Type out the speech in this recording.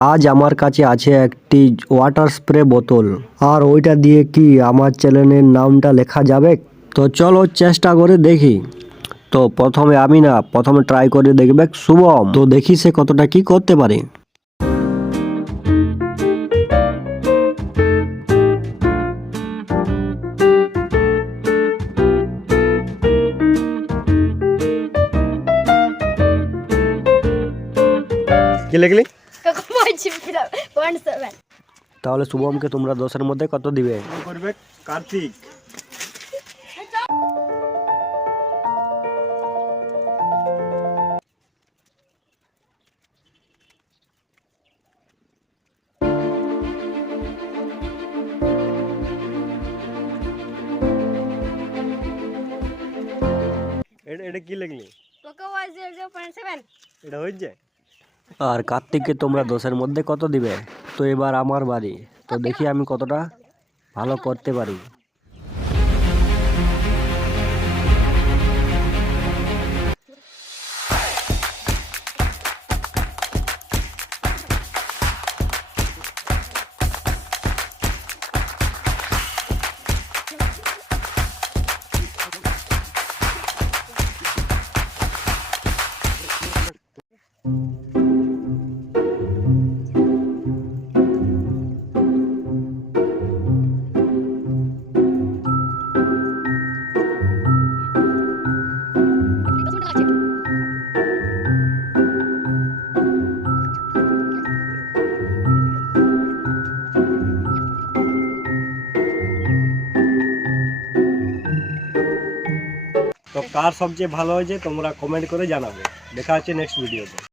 আজ আমার কাছে আছে একটি ওয়াটার স্প্রে বোতল, আর ওইটা দিয়ে কি আমার চ্যানেলের নামটা লেখা যাবে? তো চলো চেষ্টা করে দেখি। তো প্রথমে ট্রাই করে দেখবে শুভম, তো দেখি সে কতটা কি করতে পারে। কি লিখলি? তাহলে শুভমকে তোমরা 10-এর মধ্যে কত দিবে? করবে কার্তিক। এটা কি লিখলি? এটা হয়েছে। আর কার্তিককে তোমরা 10-এর মধ্যে কত দিবে? তো এবার আমার বাড়ি, তো দেখি আমি কতটা ভালো করতে পারি। তো কার সবচেয়ে ভালো হয়েছে তোমরা কমেন্ট করে জানাবে। দেখা হচ্ছে নেক্সট ভিডিওতে।